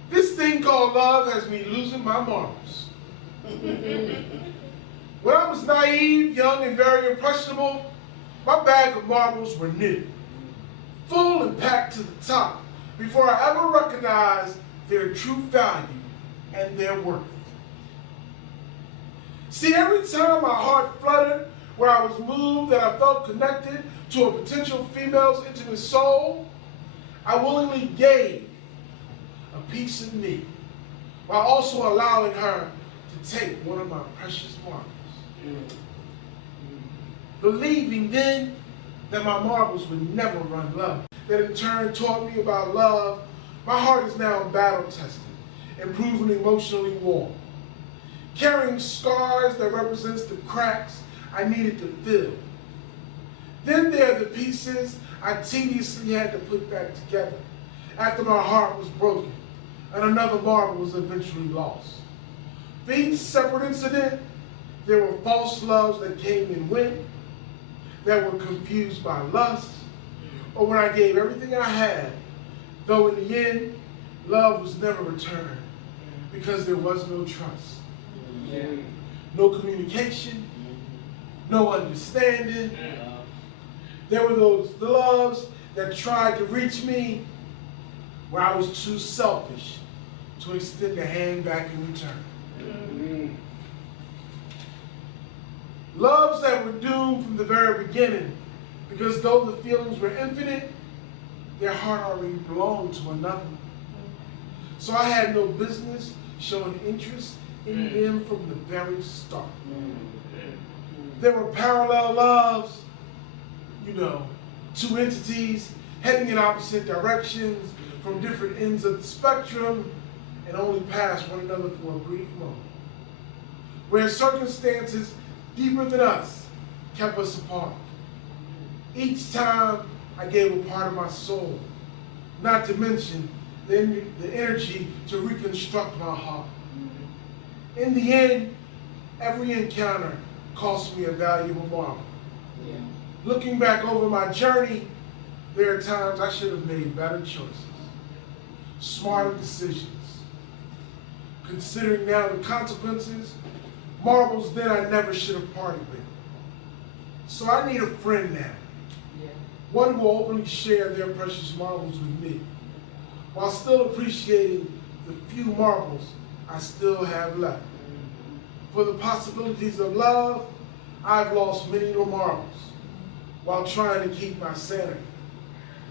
This thing called love has me losing my marbles. When I was naive, young, and very impressionable, my bag of marbles were new, full and packed to the top, before I ever recognized their true value and their worth. See, every time my heart fluttered, where I was moved that I felt connected to a potential female's intimate soul, I willingly gave a piece of me, while also allowing her to take one of my precious marbles. Believing then that my marbles would never run low, that in turn taught me about love, my heart is now battle-tested and proven emotionally warm, carrying scars that represents the cracks I needed to fill. Then there are the pieces I tediously had to put back together after my heart was broken and another marble was eventually lost. For each separate incident, there were false loves that came and went, that were confused by lust, or when I gave everything I had, though in the end, love was never returned because there was no trust. No communication, no understanding. There were those loves that tried to reach me where I was too selfish to extend a hand back in return. Loves that were doomed from the very beginning, because though the feelings were infinite, their heart already belonged to another. So I had no business showing interest in them from the very start. There were parallel loves, you know, two entities heading in opposite directions from different ends of the spectrum and only passed one another for a brief moment, where circumstances deeper than us kept us apart. Each time I gave a part of my soul, not to mention the energy to reconstruct my heart. In the end, every encounter cost me a valuable marble. Looking back over my journey, there are times I should have made better choices, smarter decisions. Considering now the consequences, marbles then I never should have parted with. So I need a friend now. One who will openly share their precious marbles with me, while still appreciating the few marbles I still have left. for the possibilities of love, I've lost many more marbles while trying to keep my sanity.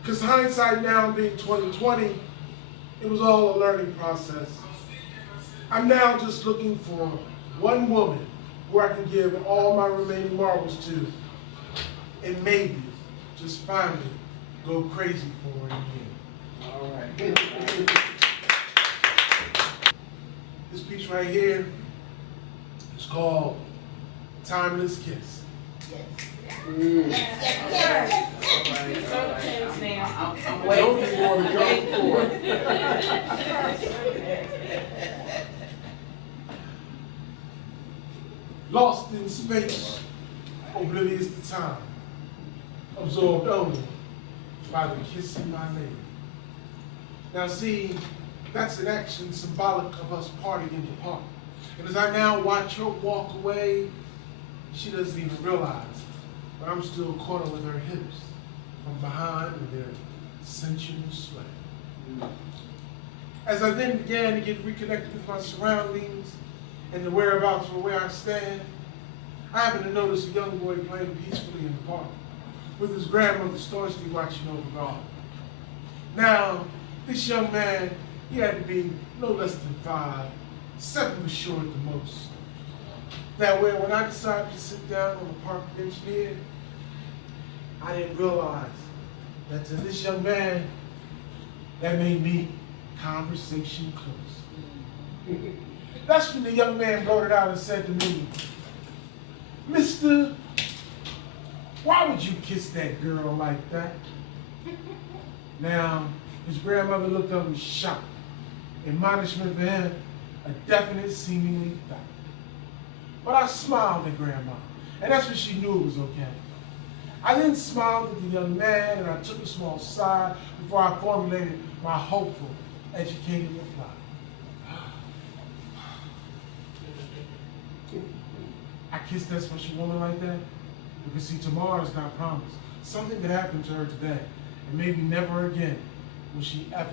Because hindsight now being 2020, it was all a learning process. I'm now just looking for one woman where I can give all my remaining marbles to, and maybe, just finally, go crazy for her again. All right. This piece right here is called Timeless Kiss. I'm waiting for it. Waiting for it. Lost in space, oblivious to time, absorbed only by the kiss of my lady. Now see, that's an action symbolic of us parting in the park. And as I now watch her walk away, she doesn't even realize, but I'm still caught up with her hips from behind with their sensual sway. As I then began to get reconnected with my surroundings and the whereabouts of where I stand, I happened to notice a young boy playing peacefully in the park with his grandmother staunchly watching over God. Now, this young man, he had to be no less than 5, 7 was short at the most. That way, when I decided to sit down on the park bench here, I didn't realize that to this young man, that made me conversation close. That's when the young man brought it out and said to me, "Mister, why would you kiss that girl like that?" Now, his grandmother looked up in shock. Admonishment for him, a definite seemingly fact. But I smiled at Grandma, and that's when she knew it was okay. I then smiled at the young man, and I took a small sigh before I formulated my hopeful, educated reply. I kissed that special woman like that because, see, tomorrow's not promised. Something could happen to her today, and maybe never again will she ever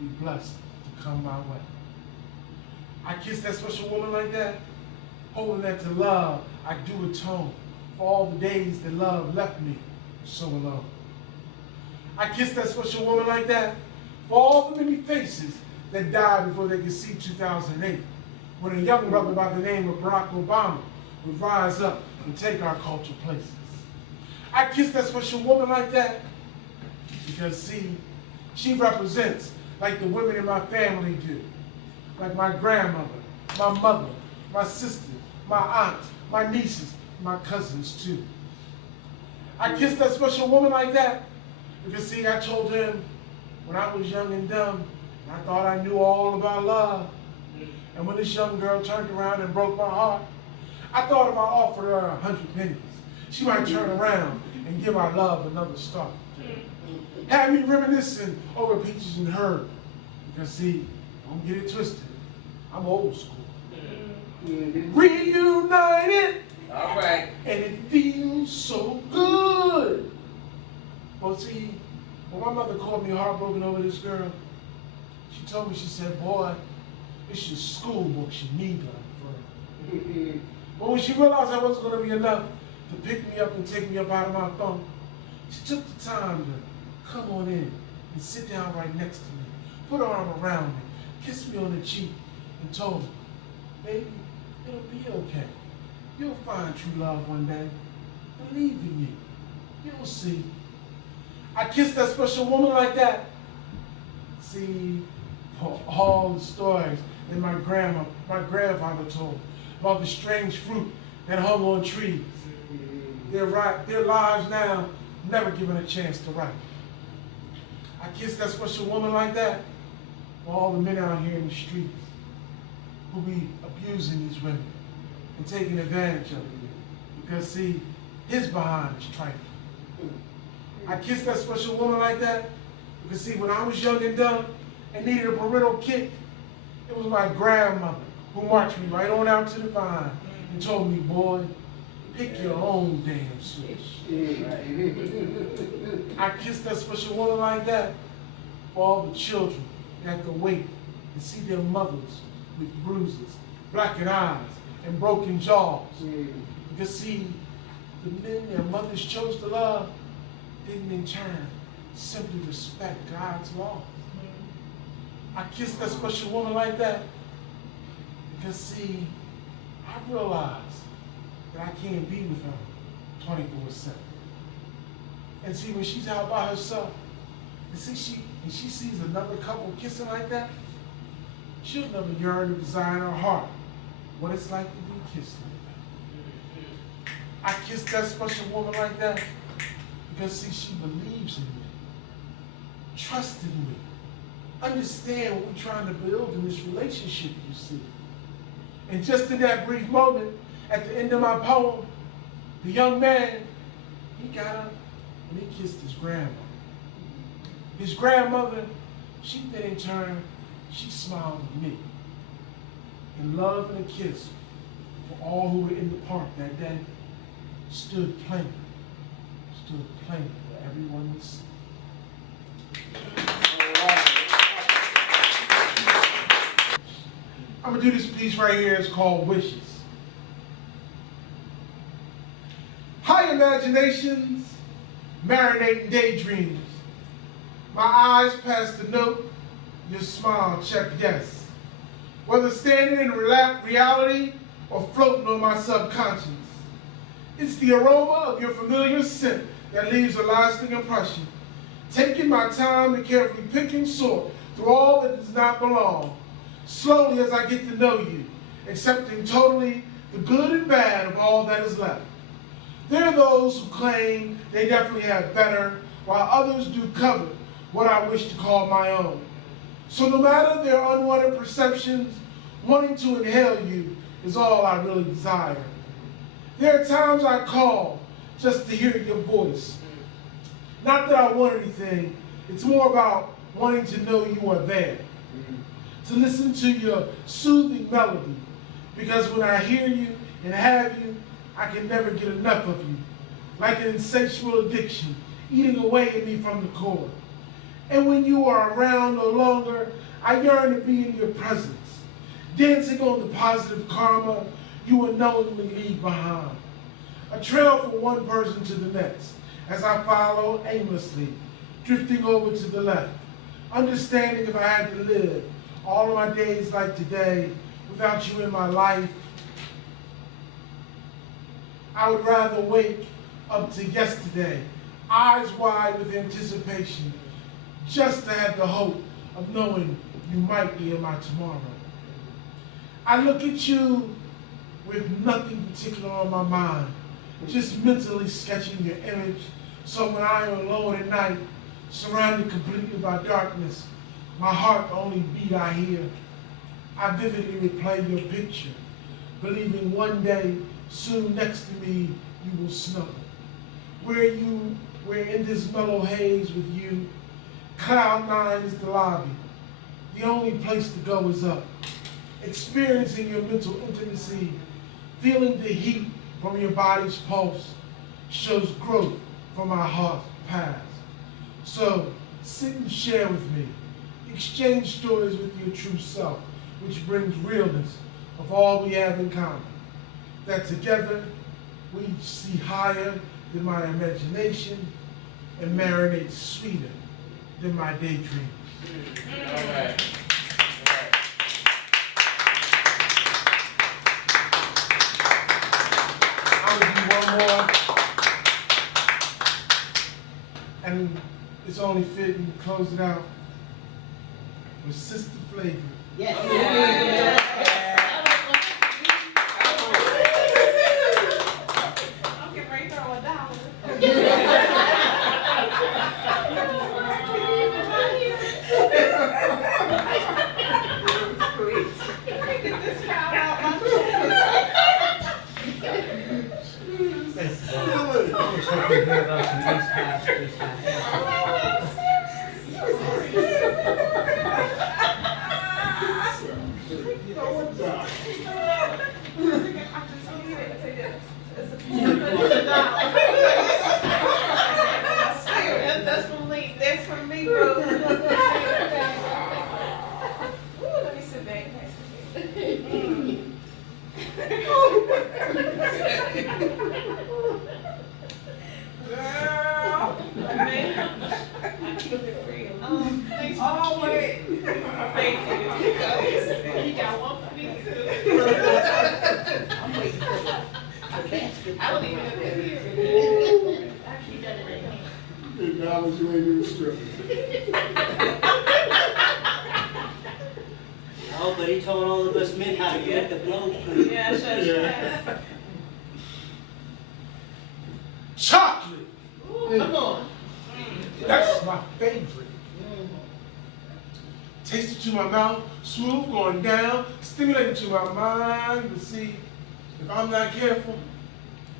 be blessed to come my way. I kissed that special woman like that, holding that to love, I do atone for all the days that love left me so alone. I kissed that special woman like that for all the many faces that died before they could see 2008, when a young brother by the name of Barack Obama would rise up and take our culture places. I kissed that special woman like that because, see, she represents like the women in my family do, like my grandmother, my mother, my sister, my aunts, my nieces, my cousins too. I kissed that special woman like that because, see, I told him when I was young and dumb, and I thought I knew all about love. And when this young girl turned around and broke my heart, I thought if I offered her 100 pennies, she might turn around and give our love another start. Had me reminiscing over peaches and herb. Because, see, don't get it twisted, I'm old school. Reunited. All right. And it feels so good. Well, see, when my mother called me heartbroken over this girl, she told me, she said, "Boy, it's your school books you need to unfurl." But when she realized I wasn't going to be enough to pick me up and take me up out of my funk, she took the time to come on in and sit down right next to me, put her arm around me, kissed me on the cheek, and told me, "Baby, it'll be okay. You'll find true love one day. Believe in me. You'll see." I kissed that special woman like that. See, for all the stories that my grandfather told about the strange fruit that hung on trees. Their lives now never given a chance to write. I kissed that special woman like that for all the men out here in the streets who be abusing these women and taking advantage of them. Because, see, his behind is trifling. I kissed that special woman like that because, see, when I was young and dumb and needed a parental kick, it was my grandmother who marched me right on out to the vine and told me, "Boy, pick your own damn switch." I kissed that special woman like that for all the children that have to wait and see their mothers with bruises, blackened eyes, and broken jaws. Because see, the men their mothers chose to love didn't in turn simply respect God's laws. I kissed that special woman like that because see, I realized that I can't be with her 24/7. And see, when she's out by herself, and see, she sees another couple kissing like that, she'll never yearn or desire in her heart what it's like to be kissed like that. I kissed that special woman like that because see, she believes in me, trusts in me, understand what we're trying to build in this relationship, you see. And just in that brief moment, at the end of my poem, the young man, he got up and he kissed his grandmother. His grandmother, she then in turn, she smiled at me. And love and a kiss for all who were in the park that day stood plain for everyone to see. I'm gonna do this piece right here. It's called Wishes. High imaginations, marinating daydreams. My eyes past the note, your smile checked yes. Whether standing in reality or floating on my subconscious, it's the aroma of your familiar scent that leaves a lasting impression. Taking my time to carefully pick and sort through all that does not belong. Slowly as I get to know you, accepting totally the good and bad of all that is left. There are those who claim they definitely have better, while others do cover what I wish to call my own. So no matter their unwanted perceptions, wanting to inhale you is all I really desire. There are times I call just to hear your voice. Not that I want anything, it's more about wanting to know you are there. To listen to your soothing melody, because when I hear you and have you, I can never get enough of you. Like an insatiable addiction, eating away at me from the core. And when you are around no longer, I yearn to be in your presence, dancing on the positive karma you will knowingly leave behind. A trail from one person to the next, as I follow aimlessly, drifting over to the left, understanding if I had to live all of my days like today, without you in my life, I would rather wake up to yesterday, eyes wide with anticipation, just to have the hope of knowing you might be in my tomorrow. I look at you with nothing particular on my mind, just mentally sketching your image, so when I am alone at night, surrounded completely by darkness, my heart the only beat I hear. I vividly replay your picture, believing one day, soon next to me, you will snuggle. Where in this mellow haze with you, cloud nine is the lobby. The only place to go is up. Experiencing your mental intimacy, feeling the heat from your body's pulse, shows growth from our heart's past. So, sit and share with me. Exchange stories with your true self, which brings realness of all we have in common. That together, we see higher than my imagination and marinate sweeter than my daydreams. All right. I'm gonna do one more. And it's only fitting to close it out with Sister Flavor. Yes. I'm getting ready to throw $1. Get this crowd out my Oh, but he told all of us men how to get the blow. Yeah, sure. Chocolate. Come on. That's my favorite. Taste it to my mouth, smooth going down, stimulating to my mind. But see, if I'm not careful,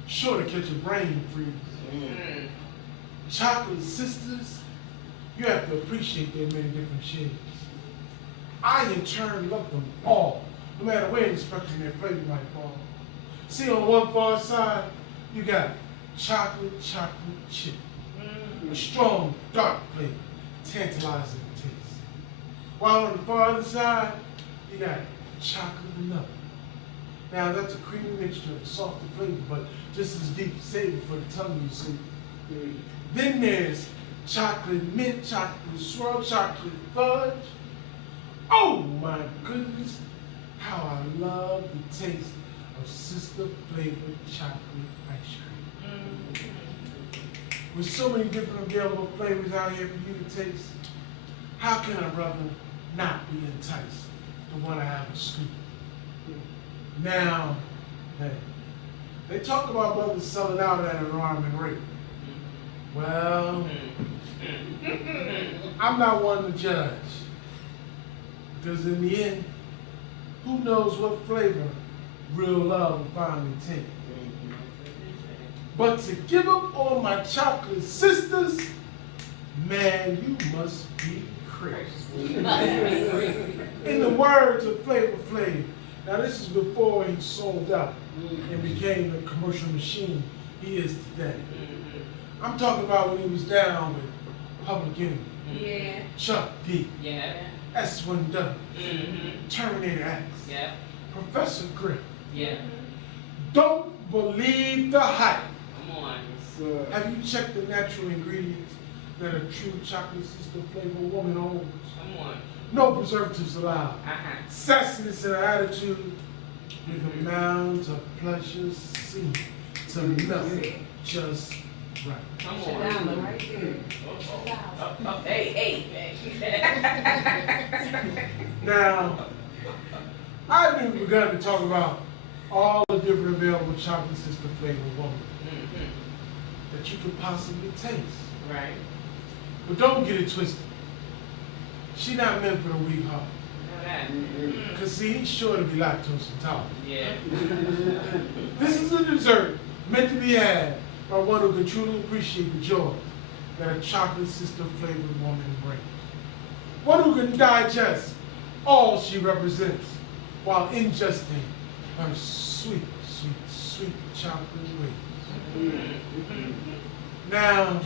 sure to catch a brain freeze. Chocolate sisters, you have to appreciate their many different shades. I in turn love them all, no matter where in the spectrum their flavor might fall. See, on one far side, you got chocolate chip. A strong, dark flavor, tantalizing taste. While on the far other side, you got chocolate vanilla. Now that's a creamy mixture of softer flavor, but just as deep savor for the tongue, you see. Then there's chocolate mint, chocolate swirl, chocolate fudge. Oh my goodness, how I love the taste of sister flavored chocolate ice cream. With so many different available flavors out here for you to taste, how can a brother not be enticed to want to have a scoop? Now, hey, they talk about brothers selling out at an alarming rate. Well, I'm not one to judge, because in the end, who knows what flavor real love will finally take. But to give up on my chocolate sisters, man, you must be crazy. In the words of Flavor Flav, now this is before he sold out and became the commercial machine he is today. I'm talking about when he was down with Public Enemy, Chuck D, S1W, Terminator X, Professor Griff. Don't believe the hype. Come on. Have you checked the natural ingredients that a true chocolate sister flavor woman owns? Come on. No preservatives allowed. Sassiness in her attitude, with amounts of pleasure seem to melt just right. Come on. Hey. Now, I haven't even begun to talk about all the different available chocolate sister flavor woman that you could possibly taste. Right. But don't get it twisted. She not meant for the weak heart. Cause see, he's sure to be lactose intolerant. Yeah. This is a dessert meant to be had by one who can truly appreciate the joy that a chocolate sister flavored woman brings. One who can digest all she represents while ingesting her sweet chocolate ways. Now,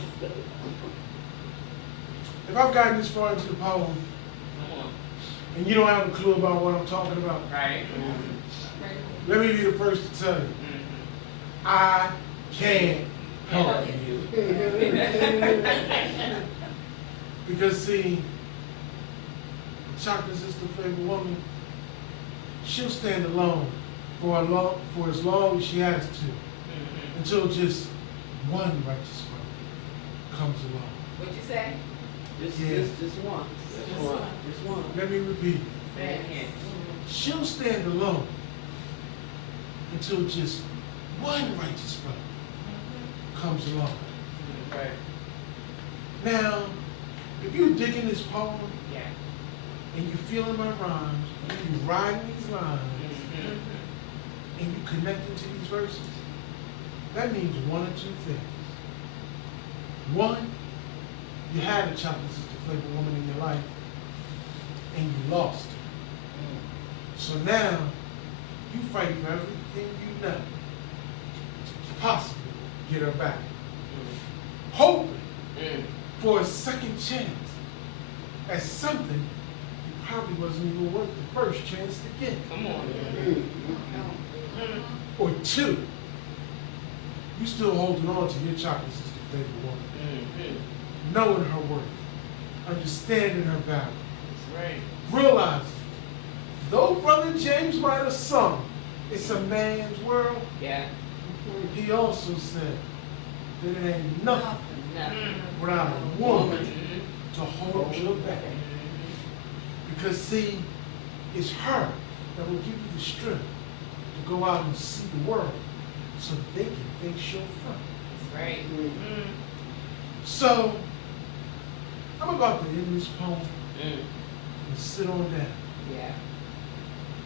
if I've gotten this far into the poem, and you don't have a clue about what I'm talking about, Right. let me be the first to tell you. I can't help you. Because see, chocolate sister flavored woman, she'll stand alone for as long as she has to, until just one righteous brother comes along. What'd you say? Just one. Let me repeat. She'll stand alone until just one righteous brother comes along. Right. Now, if you're digging this poem Yeah. and you're feeling my rhymes, and you're riding these lines, and you're connecting to these verses, that means one or two things. One, you had a chocolate sister flavor woman in your life, and you lost her. So now, you fight for everything you know to possibly get her back. Hoping for a second chance at something you probably wasn't even worth the first chance to get. Come on. Or two, you still holding on to your chocolate sister flavor woman. Knowing her worth, understanding her value. That's right. Realizing, though Brother James might have sung, it's a man's world, Yeah. he also said that it ain't nothing without a woman to hold you back. Because see, It's her that will give you the strength to go out and see the world so they can face your front. That's right. So, I'm about to end this poem and sit on down. Yeah.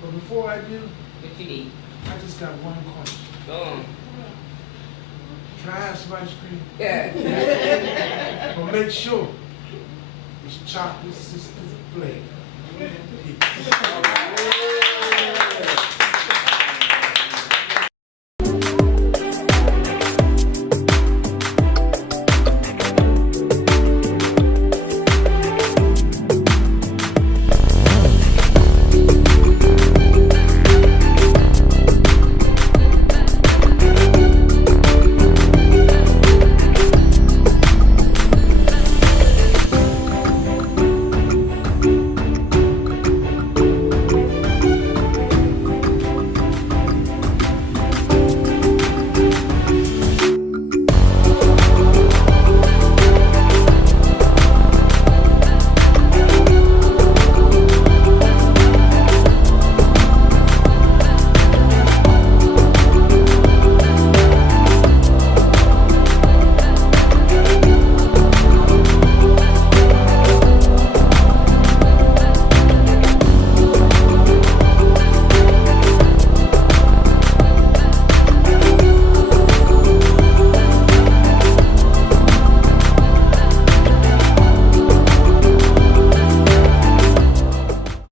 But before I do, What you need? I just got one question. Go on. Can I have some ice cream? Yeah. But make sure it's chocolate sister flavor. Peace.